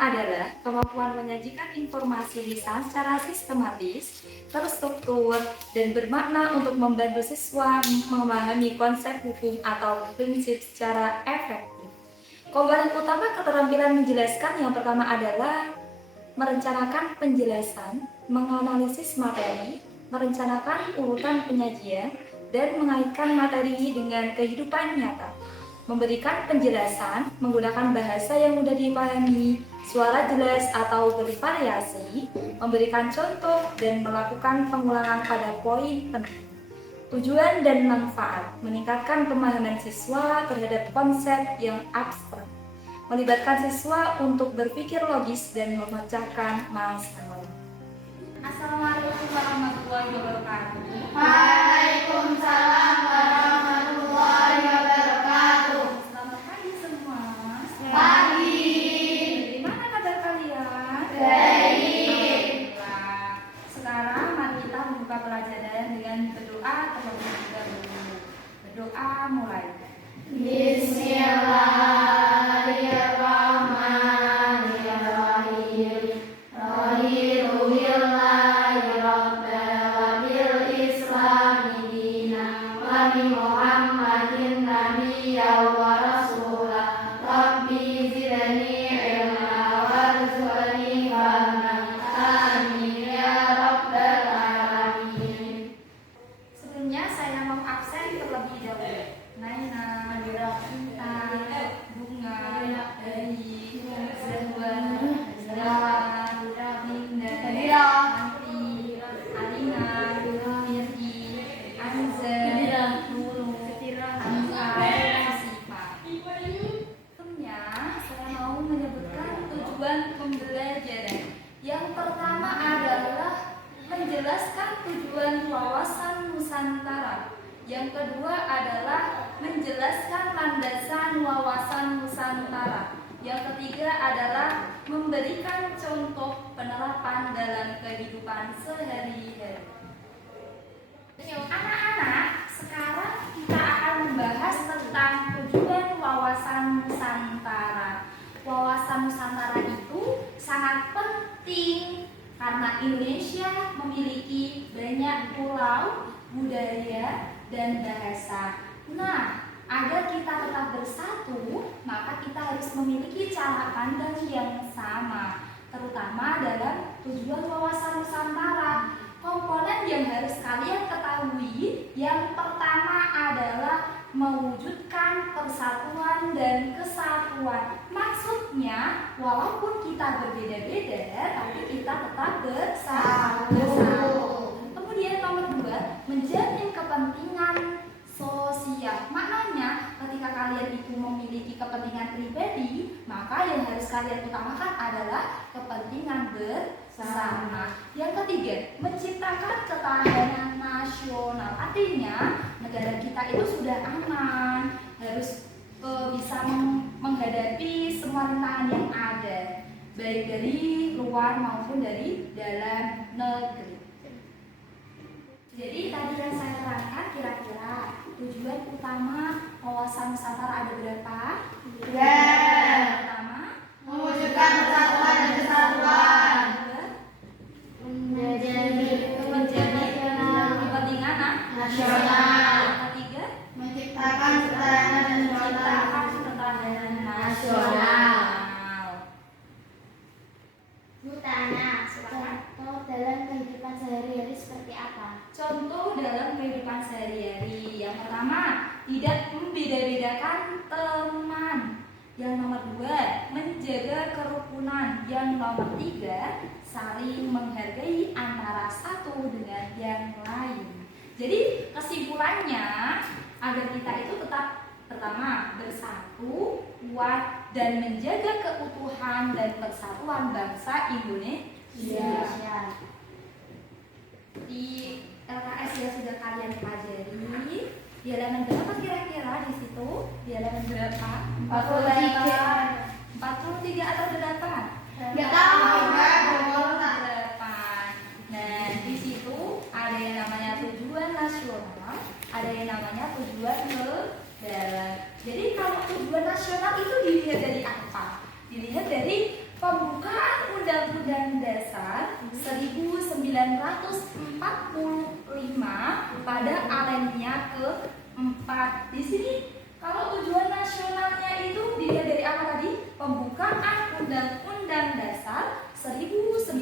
adalah kemampuan menyajikan informasi lisan secara sistematis, terstruktur, dan bermakna untuk membantu siswa memahami konsep hukum atau prinsip secara efektif. Komponen utama keterampilan menjelaskan yang pertama adalah merencanakan penjelasan, menganalisis materi, merencanakan urutan penyajian, dan mengaitkan materi dengan kehidupan nyata. Memberikan penjelasan menggunakan bahasa yang mudah dipahami, suara jelas atau bervariasi, memberikan contoh dan melakukan pengulangan pada poin penting. Tujuan dan manfaat meningkatkan pemahaman siswa terhadap konsep yang abstrak, melibatkan siswa untuk berpikir logis dan memecahkan masalah. Assalamualaikum warahmatullahi wabarakatuh. Waalaikumsalam warahmatullahi wabarakatuh. Selamat pagi semua. Pagi. Bagaimana kabar kalian? Baik. Alhamdulillah. Sekarang mari kita membuka pelajaran dengan berdoa terlebih dahulu. Berdoa mulai. Bismillahirrahmanirrahim. Radiruhillahi rabba wa bil islami dina wa bi Muhammadin nabiyya wa rasulah. Rabbi zidni ilma warzuqni fahma. Amin ya rabbal alamin. Sebelumnya saya mau absen terlebih dahulu. Naina, Inta, Bunga, Dari, Zahwa, Zahra, Linda, Nanti, Alina, Firdi, Anza, Nunu, Hamza, Sipa. Sebelumnya saya mau menyebutkan tujuan pembelajaran. Yang pertama adalah menjelaskan tujuan wawasan Nusantara. Yang kedua adalah menjelaskan landasan wawasan Nusantara. Yang ketiga adalah memberikan contoh penerapan dalam kehidupan sehari-hari. Anak-anak, sekarang kita akan membahas tentang tujuan wawasan Nusantara. Wawasan Nusantara itu sangat penting karena Indonesia memiliki banyak pulau, budaya, dan bahasa. Nah, agar kita tetap bersatu, maka kita harus memiliki cara pandang yang sama, terutama dalam tujuan wawasan Nusantara. Komponen yang harus kalian ketahui, yang pertama adalah mewujudkan persatuan dan kesatuan. Maksudnya, walaupun kita berbeda-beda, tapi kita tetap bersatu. Kemudian nomor 2, menjamin kepentingan sosial. Maknanya, ketika kalian itu memiliki kepentingan pribadi, maka yang harus kalian utamakan adalah kepentingan bersama. Yang ketiga, menciptakan ketahanan nasional. Artinya, negara kita itu sudah aman, harus bisa menghadapi semua rintangan yang ada, baik dari luar maupun dari dalam negeri. Jadi tadi yang saya terangkan, kira-kira tujuan utama wawasan Nusantara ada berapa? Yang Pertama, mewujudkan persatuan dan kesatuan. menjadi kepentingan Nasional. Yang ketiga, Menciptakan ketahanan dan menciptakan kesejahteraan ketahanan nasional. Butana, contoh dalam kehidupan sehari-hari seperti apa? Contoh dalam kehidupan sehari-hari. Yang pertama, tidak membeda-bedakan teman. Yang nomor 2, menjaga kerukunan. Yang nomor 3, saling menghargai antara satu dengan yang lain. Jadi kesimpulannya, agar kita itu tetap pertama bersatu, kuat, dan menjaga keutuhan dan persatuan bangsa Indonesia. Di LKS yang sudah kalian pelajari, di halaman berapa kira-kira di situ? Di halaman berapa? 43 atau 8? Nggak tahu, Mbak. 8. Nah, di situ ada yang namanya tujuan nasional, ada yang namanya tujuan negara. Jadi kalau tujuan nasional itu dilihat dari apa? Dilihat dari Pembukaan Undang-Undang Dasar 1945 pada alinea ke-4. Di sini kalau tujuan nasionalnya itu dilihat dari apa tadi? Pembukaan Undang-Undang Dasar 1945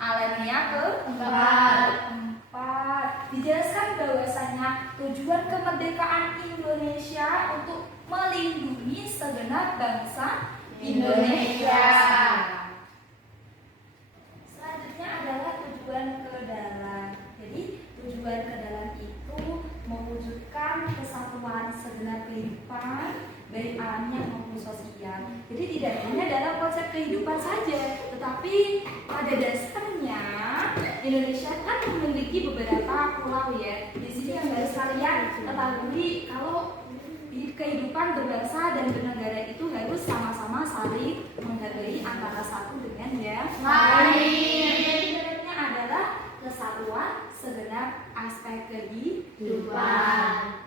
alinea ke-4. Dijelaskan bahwasanya tujuan kemerdekaan Indonesia untuk melindungi segenap bangsa Indonesia. Selanjutnya adalah tujuan ke dalam. Jadi tujuan ke dalam itu mewujudkan kesatuan segenap kehidupan baik alamiah maupun sosial. Jadi tidak hanya dalam konsep kehidupan saja, tetapi pada dasarnya Indonesia kan memiliki beberapa pulau ya. Di sini yang harus kalian ketahui kalau di kehidupan berbangsa dan bernegara itu harus sama-sama saling menghargai antara satu dengan yang lain. Sebenarnya adalah kesatuan segenap aspek kehidupan.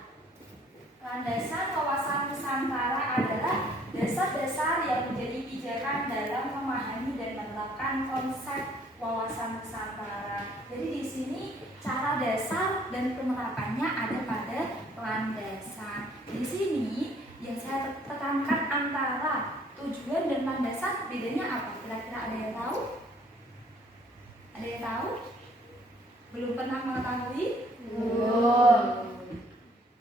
Landasan wawasan Nusantara adalah dasar-dasar yang menjadi pijakan dalam memahami dan menerapkan konsep wawasan Nusantara. Jadi di sini cara dasar dan penerapannya ada pada landasan. Di sini yang saya tekankan antara tujuan dan landasan bedanya apa? Kira-kira ada yang tahu? Ada yang tahu? Belum pernah mengetahui? Belum.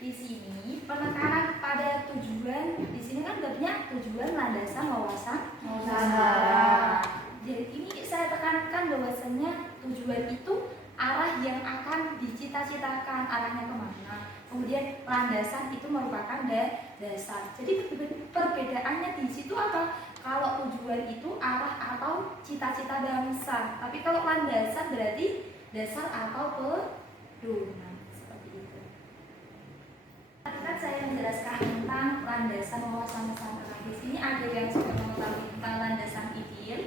Di sini penekanan pada tujuan, di sini kan banyak tujuan, landasan, wawasan Nusantara. Jadi ini saya tekankan bahwasanya tujuan itu arah yang akan dicita-citakan, arahnya kemana. Kemudian landasan itu merupakan dasar. Jadi perbedaannya di situ apa? Kalau tujuan itu arah atau cita-cita bangsa, tapi kalau landasan berarti dasar atau pedoman. Seperti itu. Tadi kan saya menjelaskan tentang landasan wawasan Nusantara. Di sini ada yang sudah mengetahui tentang landasan ideal.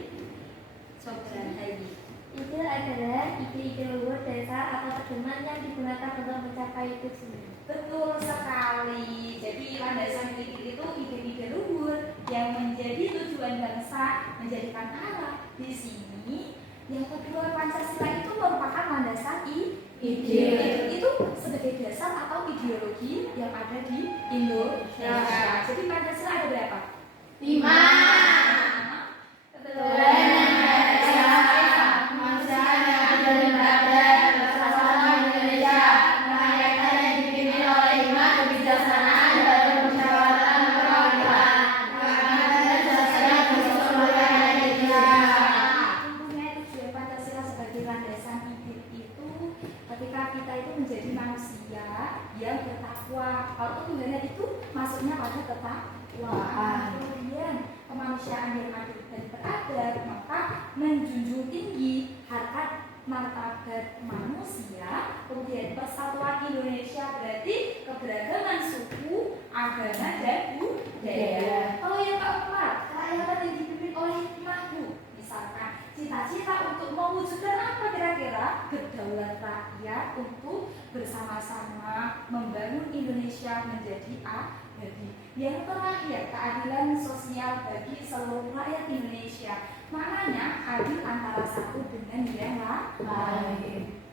Coba lagi. Ideal adalah ide-ide luhur dasar atau pedoman yang digunakan untuk mencapai tujuan. Betul sekali. Jadi landasan ideal itu ide-ide luhur yang menjadi tujuan bangsa, menjadikan arah. Di sini yang kedua, Pancasila itu merupakan landasan ideal. Itu sebagai dasar atau ideologi yang ada di Indonesia. Jadi Pancasila ada berapa? 5. Betul. Yang bertakwa. Kalau Tuhan itu maksudnya pada ketakwaan. Kemudian kemanusiaan yang adil dan beradab, maka menjunjung tinggi harkat martabat manusia. Kemudian persatuan Indonesia berarti keberagaman suku, agama dan budaya. Kalau yang keempat, kerakyatan yang dipimpin oleh hikmahmu. Misalkan cita-cita untuk mewujudkan apa kira-kira? Berdaulat rakyat untuk bersama-sama membangun Indonesia menjadi abadi. Yang terakhir, keadilan sosial bagi seluruh rakyat Indonesia. Maknanya adil antara satu dengan yang lain.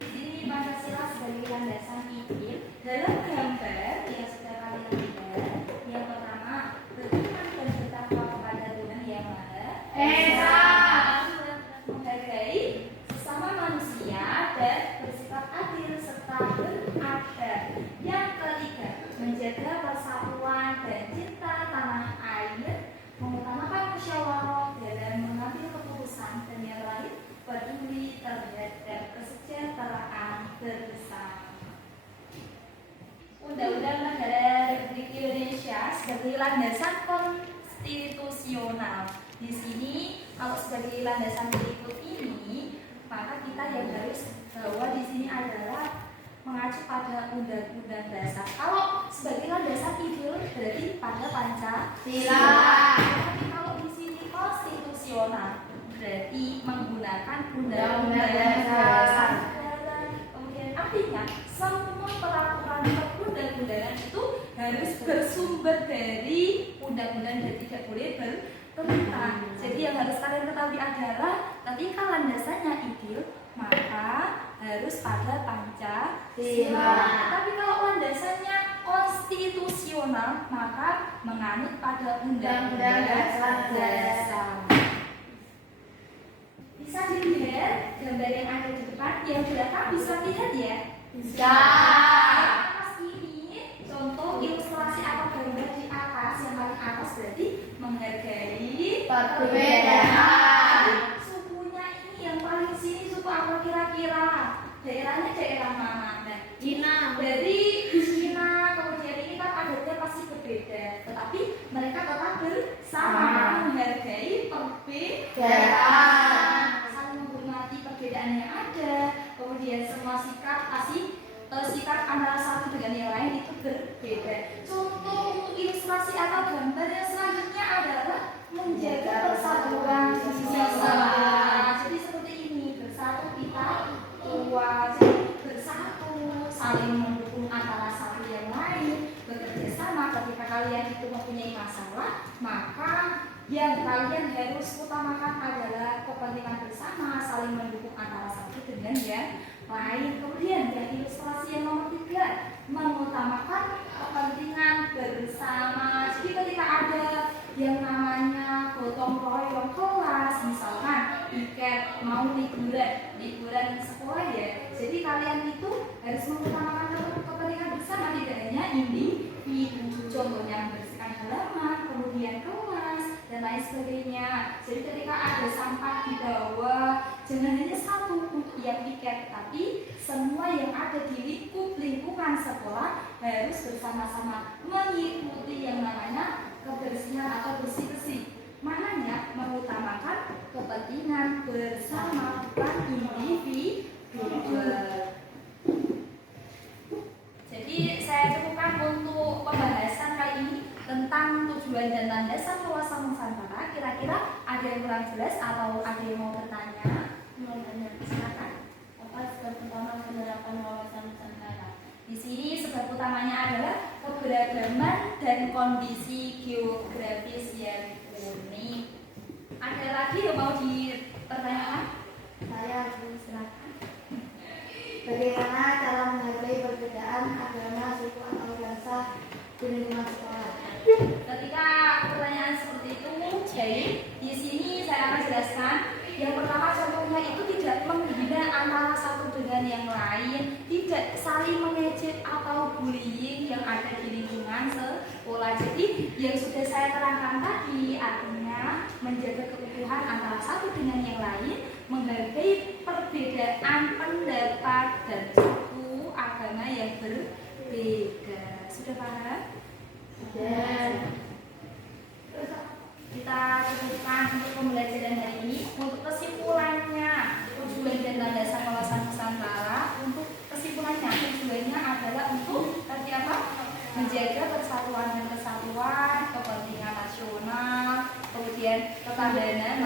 Ini Pancasila sebagai landasan ideal dalam gambar yang sudah kalian lihat. Yang pertama, beriman dan bertakwa kepada Tuhan Yang Maha Esa, menghargai sesama manusia dan bersikap adil serta beradab. Yang ketiga, menjaga persatuan dan cinta tanah air, mengutamakan musyawarah dalam mengambil keputusan, dan yang lain peduli terhadap kesejahteraan bersama. Undang-Undang Negara Republik Indonesia sebagai landasan konstitusional. Di sini kalau sebagai landasan berikut ini, maka kita yang harus bahwa di sini adalah mengacu pada Undang-Undang Dasar. Kalau sebagai landasan ideal berarti pada Pancasila. Tapi kalau di sini konstitusional berarti menggunakan Undang-Undang Dasar. Kemudian artinya semua peraturan perundang-undangan itu harus bersumber dari undang-undang dan tidak boleh bertentangan. Jadi yang harus kalian ketahui adalah ketika landasannya ideal, maka harus pada Pancasila. Tapi kalau landasannya konstitusional, maka menganut pada undang-undang dasar. Bisa dilihat gambar yang ada di depan, yang di belakang bisa lihat ya. Bisa. Atas ini contoh ilustrasi atau gambar di atas, yang paling atas berarti menghargai Perbedaan. Sukunya ini yang paling sini suku apa kira-kira? Daerahnya daerah mana? Nah, Cina. dari Cina, kemudian ini kan adatnya pasti berbeda, tetapi mereka tetap bersama, menghargai perbedaan, saling menghormati perbedaan yang ada, kemudian semua sikap sikap antara satu dengan yang lain itu berbeda. Contoh ilustrasi atau gambar yang selanjutnya adalah menjaga persatuan sesama. Jadi seperti ini, bersatu kita kuat, jadi bersatu, saling mendukung antara satu yang lain, bekerja sama. Ketika kalian itu mempunyai masalah, maka yang kalian harus utamakan adalah kepentingan bersama, saling mendukung antara satu dengan yang lain. Kemudian yang ilustrasi yang nomor 3, mengutamakan kepentingan bersama. Jadi ketika ada yang namanya gotong royong kelas, misalkan iket mau liburan sekolah ya, jadi kalian itu harus mengutamakan kepentingan bersama, tidak hanya individu. Contohnya membersihkan halaman, kemudian kelas dan lain sebagainya. Jadi ketika ada sampah di bawah, jangan hanya satu untuk yang iket, tapi semua yang ada di lingkungan sekolah harus bersama-sama mengikuti yang namanya kebersihan atau bersih-bersih. Maknanya mengutamakan kepentingan bersama, bukan individu. Jadi saya cukupkan untuk pembahasan kali ini tentang tujuan dan landasan wawasan Nusantara. Kira-kira ada yang kurang jelas atau ada yang mau bertanya? Silakan. Apa sebab utama penerapan wawasan Nusantara? Di sini sebab utamanya adalah keberagaman dan kondisi geografis yang unik. Ada lagi yang mau dipertanyakan? Saya Silakan. bagaimana cara menghargai perbedaan agama, suku atau bahasa di lingkungan sekolah? Ketika pertanyaan seperti itu, jadi di sini saya akan jelaskan. Yang pertama contohnya itu tidak menghina antara satu dengan yang lain, tidak saling mengejek atau bullying yang ada di lingkungan sekolah. Jadi yang sudah saya terangkan tadi artinya menjaga keutuhan antara satu dengan yang lain, menghargai perbedaan pendapat dan suku agama yang berbeda. Sudah paham? Kita cukupkan untuk pembelajaran hari ini. Untuk kesimpulannya, tujuan dan landasan wawasan Nusantara. Untuk kesimpulannya, tujuannya adalah untuk tadi apa? Menjaga persatuan dan kesatuan, kepentingan nasional, kemudian ketahanan